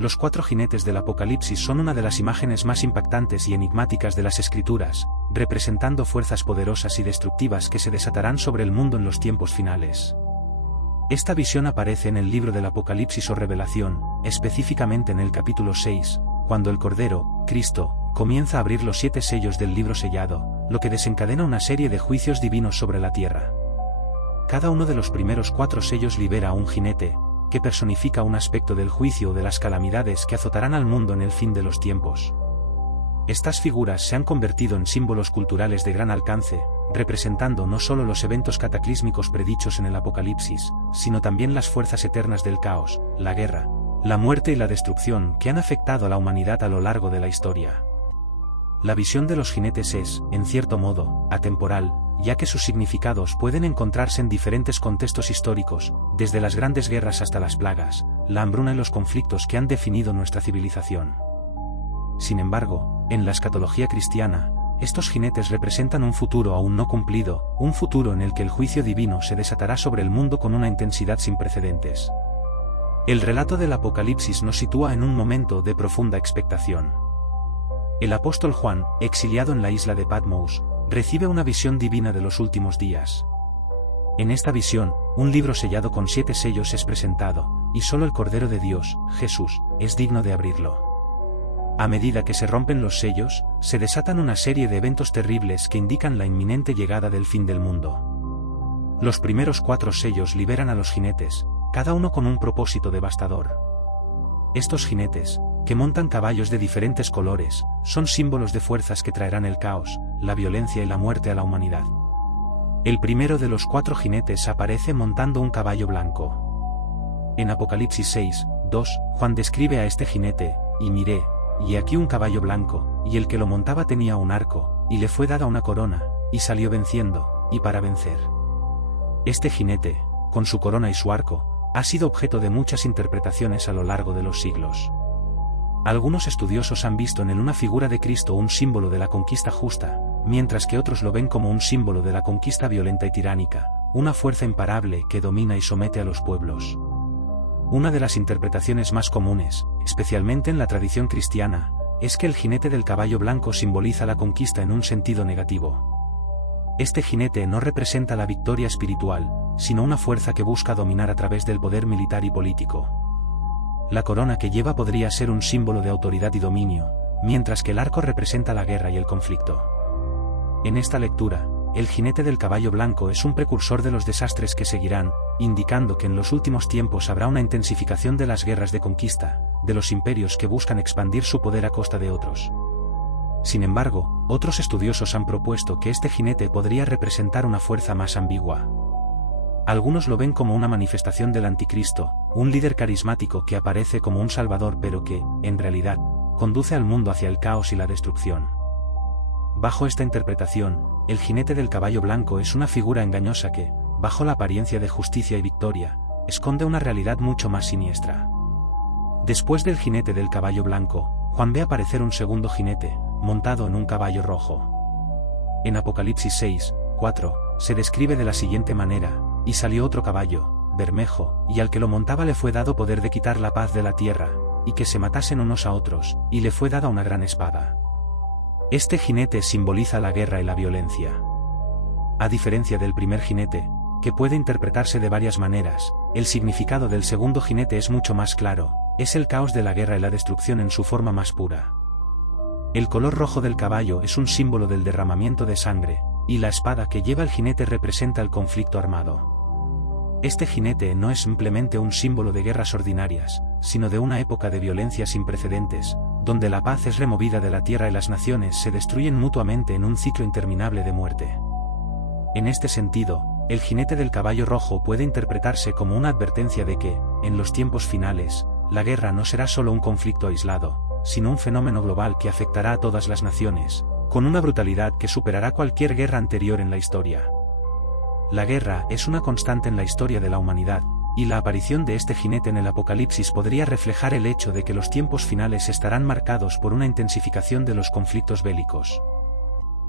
Los 4 jinetes del Apocalipsis son una de las imágenes más impactantes y enigmáticas de las Escrituras, representando fuerzas poderosas y destructivas que se desatarán sobre el mundo en los tiempos finales. Esta visión aparece en el libro del Apocalipsis o Revelación, específicamente en el capítulo 6, cuando el Cordero, Cristo, comienza a abrir los 7 sellos del libro sellado, lo que desencadena una serie de juicios divinos sobre la tierra. Cada uno de los primeros 4 sellos libera a un jinete, que personifica un aspecto del juicio o de las calamidades que azotarán al mundo en el fin de los tiempos. Estas figuras se han convertido en símbolos culturales de gran alcance, representando no solo los eventos cataclísmicos predichos en el Apocalipsis, sino también las fuerzas eternas del caos, la guerra, la muerte y la destrucción que han afectado a la humanidad a lo largo de la historia. La visión de los jinetes es, en cierto modo, atemporal, ya que sus significados pueden encontrarse en diferentes contextos históricos, desde las grandes guerras hasta las plagas, la hambruna y los conflictos que han definido nuestra civilización. Sin embargo, en la escatología cristiana, estos jinetes representan un futuro aún no cumplido, un futuro en el que el juicio divino se desatará sobre el mundo con una intensidad sin precedentes. El relato del Apocalipsis nos sitúa en un momento de profunda expectación. El apóstol Juan, exiliado en la isla de Patmos, recibe una visión divina de los últimos días. En esta visión, un libro sellado con 7 sellos es presentado, y solo el Cordero de Dios, Jesús, es digno de abrirlo. A medida que se rompen los sellos, se desatan una serie de eventos terribles que indican la inminente llegada del fin del mundo. Los primeros 4 sellos liberan a los jinetes, cada uno con un propósito devastador. Estos jinetes, que montan caballos de diferentes colores, son símbolos de fuerzas que traerán el caos, la violencia y la muerte a la humanidad. El primero de los 4 jinetes aparece montando un caballo blanco. En Apocalipsis 6, 2, Juan describe a este jinete, y miré, y aquí un caballo blanco, y el que lo montaba tenía un arco, y le fue dada una corona, y salió venciendo, y para vencer. Este jinete, con su corona y su arco, ha sido objeto de muchas interpretaciones a lo largo de los siglos. Algunos estudiosos han visto en él una figura de Cristo, un símbolo de la conquista justa, mientras que otros lo ven como un símbolo de la conquista violenta y tiránica, una fuerza imparable que domina y somete a los pueblos. Una de las interpretaciones más comunes, especialmente en la tradición cristiana, es que el jinete del caballo blanco simboliza la conquista en un sentido negativo. Este jinete no representa la victoria espiritual, sino una fuerza que busca dominar a través del poder militar y político. La corona que lleva podría ser un símbolo de autoridad y dominio, mientras que el arco representa la guerra y el conflicto. En esta lectura, el jinete del caballo blanco es un precursor de los desastres que seguirán, indicando que en los últimos tiempos habrá una intensificación de las guerras de conquista, de los imperios que buscan expandir su poder a costa de otros. Sin embargo, otros estudiosos han propuesto que este jinete podría representar una fuerza más ambigua. Algunos lo ven como una manifestación del anticristo, un líder carismático que aparece como un salvador pero que, en realidad, conduce al mundo hacia el caos y la destrucción. Bajo esta interpretación, el jinete del caballo blanco es una figura engañosa que, bajo la apariencia de justicia y victoria, esconde una realidad mucho más siniestra. Después del jinete del caballo blanco, Juan ve aparecer un segundo jinete, montado en un caballo rojo. En Apocalipsis 6, 4, se describe de la siguiente manera: y salió otro caballo, bermejo, y al que lo montaba le fue dado poder de quitar la paz de la tierra, y que se matasen unos a otros, y le fue dada una gran espada. Este jinete simboliza la guerra y la violencia. A diferencia del primer jinete, que puede interpretarse de varias maneras, el significado del segundo jinete es mucho más claro, es el caos de la guerra y la destrucción en su forma más pura. El color rojo del caballo es un símbolo del derramamiento de sangre, y la espada que lleva el jinete representa el conflicto armado. Este jinete no es simplemente un símbolo de guerras ordinarias, sino de una época de violencia sin precedentes, donde la paz es removida de la tierra y las naciones se destruyen mutuamente en un ciclo interminable de muerte. En este sentido, el jinete del caballo rojo puede interpretarse como una advertencia de que, en los tiempos finales, la guerra no será solo un conflicto aislado, sino un fenómeno global que afectará a todas las naciones, con una brutalidad que superará cualquier guerra anterior en la historia. La guerra es una constante en la historia de la humanidad, y la aparición de este jinete en el Apocalipsis podría reflejar el hecho de que los tiempos finales estarán marcados por una intensificación de los conflictos bélicos.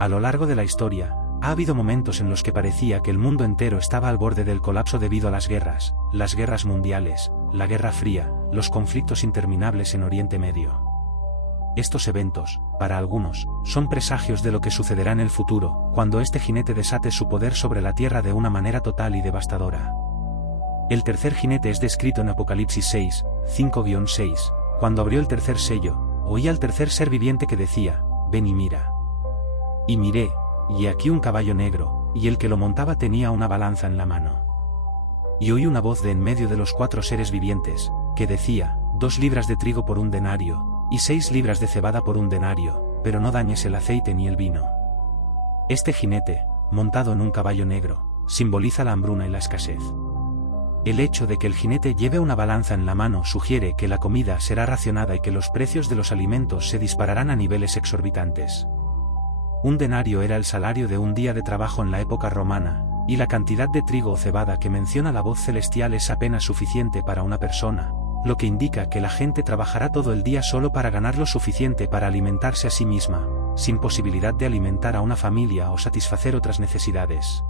A lo largo de la historia, Ha habido momentos en los que parecía que el mundo entero estaba al borde del colapso debido a las guerras mundiales, la Guerra Fría, los conflictos interminables en Oriente Medio. Estos eventos, para algunos, son presagios de lo que sucederá en el futuro, cuando este jinete desate su poder sobre la Tierra de una manera total y devastadora. El tercer jinete es descrito en Apocalipsis 6, 5-6, cuando abrió el tercer sello, oí al tercer ser viviente que decía, ven y mira. Y miré, y aquí un caballo negro, y el que lo montaba tenía una balanza en la mano. Y oí una voz de en medio de los 4 seres vivientes, que decía, 2 libras de trigo por 1 denario, y 6 libras de cebada por 1 denario, pero no dañes el aceite ni el vino. Este jinete, montado en un caballo negro, simboliza la hambruna y la escasez. El hecho de que el jinete lleve una balanza en la mano sugiere que la comida será racionada y que los precios de los alimentos se dispararán a niveles exorbitantes. 1 denario era el salario de un día de trabajo en la época romana, y la cantidad de trigo o cebada que menciona la voz celestial es apenas suficiente para una persona, lo que indica que la gente trabajará todo el día solo para ganar lo suficiente para alimentarse a sí misma, sin posibilidad de alimentar a una familia o satisfacer otras necesidades.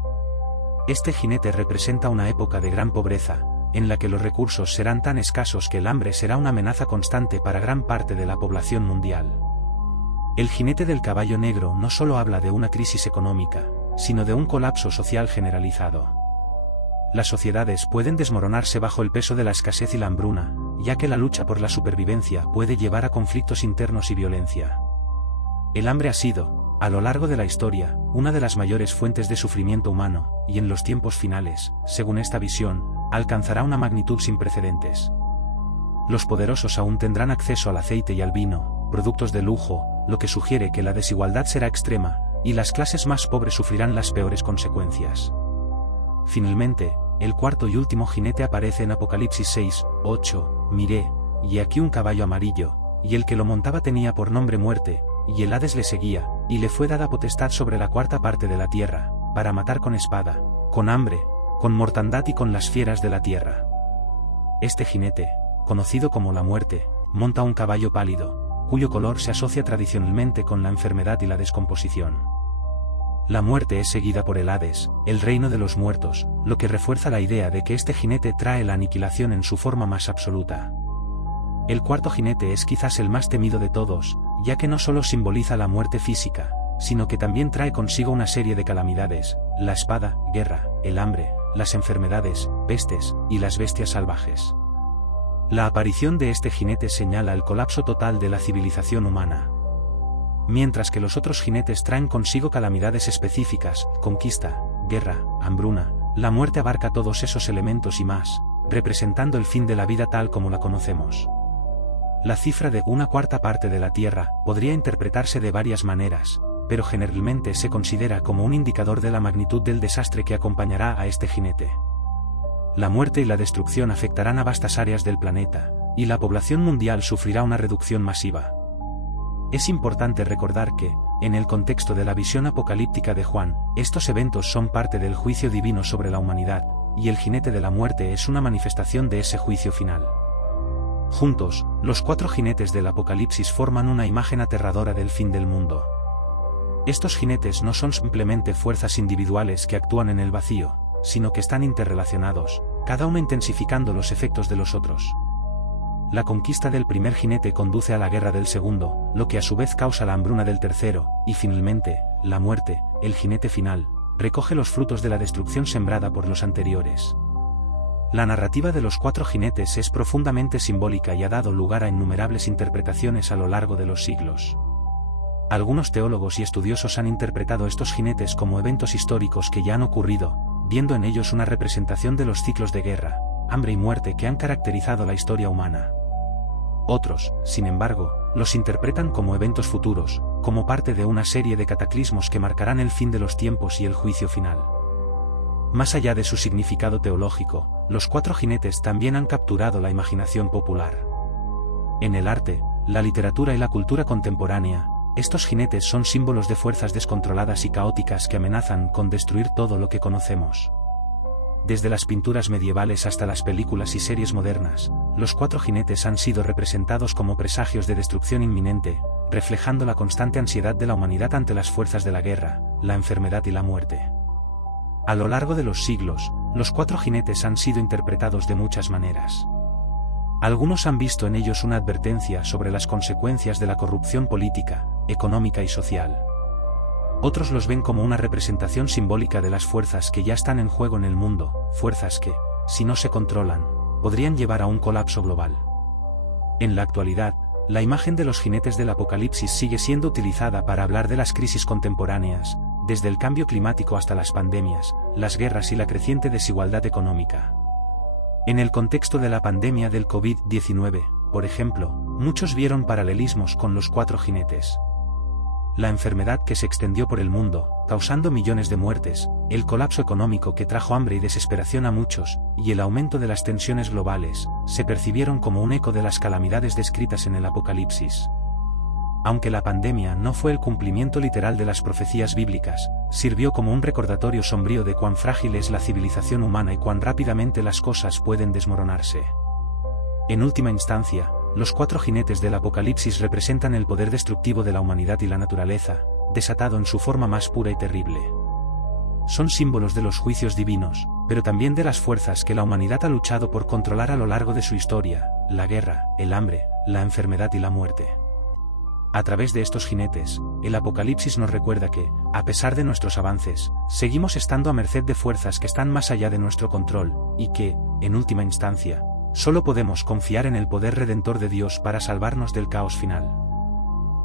Este jinete representa una época de gran pobreza, en la que los recursos serán tan escasos que el hambre será una amenaza constante para gran parte de la población mundial. El jinete del caballo negro no solo habla de una crisis económica, sino de un colapso social generalizado. Las sociedades pueden desmoronarse bajo el peso de la escasez y la hambruna, ya que la lucha por la supervivencia puede llevar a conflictos internos y violencia. El hambre ha sido, a lo largo de la historia, una de las mayores fuentes de sufrimiento humano, y en los tiempos finales, según esta visión, alcanzará una magnitud sin precedentes. Los poderosos aún tendrán acceso al aceite y al vino, productos de lujo, lo que sugiere que la desigualdad será extrema, y las clases más pobres sufrirán las peores consecuencias. Finalmente, el cuarto y último jinete aparece en Apocalipsis 6, 8, miré, y aquí un caballo amarillo, y el que lo montaba tenía por nombre Muerte, y el Hades le seguía, y le fue dada potestad sobre la 4ª parte de la tierra, para matar con espada, con hambre, con mortandad y con las fieras de la tierra. Este jinete, conocido como la Muerte, monta un caballo pálido, cuyo color se asocia tradicionalmente con la enfermedad y la descomposición. La muerte es seguida por el Hades, el reino de los muertos, lo que refuerza la idea de que este jinete trae la aniquilación en su forma más absoluta. El cuarto jinete es quizás el más temido de todos, ya que no solo simboliza la muerte física, sino que también trae consigo una serie de calamidades, la espada, guerra, el hambre, las enfermedades, pestes, y las bestias salvajes. La aparición de este jinete señala el colapso total de la civilización humana. Mientras que los otros jinetes traen consigo calamidades específicas, conquista, guerra, hambruna, la muerte abarca todos esos elementos y más, representando el fin de la vida tal como la conocemos. La cifra de 1/4 parte de la Tierra podría interpretarse de varias maneras, pero generalmente se considera como un indicador de la magnitud del desastre que acompañará a este jinete. La muerte y la destrucción afectarán a vastas áreas del planeta, y la población mundial sufrirá una reducción masiva. Es importante recordar que, en el contexto de la visión apocalíptica de Juan, estos eventos son parte del juicio divino sobre la humanidad, y el jinete de la muerte es una manifestación de ese juicio final. Juntos, los 4 jinetes del Apocalipsis forman una imagen aterradora del fin del mundo. Estos jinetes no son simplemente fuerzas individuales que actúan en el vacío, sino que están interrelacionados, cada uno intensificando los efectos de los otros. La conquista del primer jinete conduce a la guerra del segundo, lo que a su vez causa la hambruna del tercero, y finalmente, la muerte, el jinete final, recoge los frutos de la destrucción sembrada por los anteriores. La narrativa de los 4 jinetes es profundamente simbólica y ha dado lugar a innumerables interpretaciones a lo largo de los siglos. Algunos teólogos y estudiosos han interpretado estos jinetes como eventos históricos que ya han ocurrido, viendo en ellos una representación de los ciclos de guerra, hambre y muerte que han caracterizado la historia humana. Otros, sin embargo, los interpretan como eventos futuros, como parte de una serie de cataclismos que marcarán el fin de los tiempos y el juicio final. Más allá de su significado teológico, los 4 jinetes también han capturado la imaginación popular. En el arte, la literatura y la cultura contemporánea, estos jinetes son símbolos de fuerzas descontroladas y caóticas que amenazan con destruir todo lo que conocemos. Desde las pinturas medievales hasta las películas y series modernas, los cuatro jinetes han sido representados como presagios de destrucción inminente, reflejando la constante ansiedad de la humanidad ante las fuerzas de la guerra, la enfermedad y la muerte. A lo largo de los siglos, los cuatro jinetes han sido interpretados de muchas maneras. Algunos han visto en ellos una advertencia sobre las consecuencias de la corrupción política, económica y social. Otros los ven como una representación simbólica de las fuerzas que ya están en juego en el mundo, fuerzas que, si no se controlan, podrían llevar a un colapso global. En la actualidad, la imagen de los jinetes del apocalipsis sigue siendo utilizada para hablar de las crisis contemporáneas, desde el cambio climático hasta las pandemias, las guerras y la creciente desigualdad económica. En el contexto de la pandemia del COVID-19, por ejemplo, muchos vieron paralelismos con los cuatro jinetes. La enfermedad que se extendió por el mundo, causando millones de muertes, el colapso económico que trajo hambre y desesperación a muchos, y el aumento de las tensiones globales, se percibieron como un eco de las calamidades descritas en el Apocalipsis. Aunque la pandemia no fue el cumplimiento literal de las profecías bíblicas, sirvió como un recordatorio sombrío de cuán frágil es la civilización humana y cuán rápidamente las cosas pueden desmoronarse. En última instancia, los cuatro jinetes del Apocalipsis representan el poder destructivo de la humanidad y la naturaleza, desatado en su forma más pura y terrible. Son símbolos de los juicios divinos, pero también de las fuerzas que la humanidad ha luchado por controlar a lo largo de su historia, la guerra, el hambre, la enfermedad y la muerte. A través de estos jinetes, el Apocalipsis nos recuerda que, a pesar de nuestros avances, seguimos estando a merced de fuerzas que están más allá de nuestro control, y que, en última instancia, solo podemos confiar en el poder redentor de Dios para salvarnos del caos final.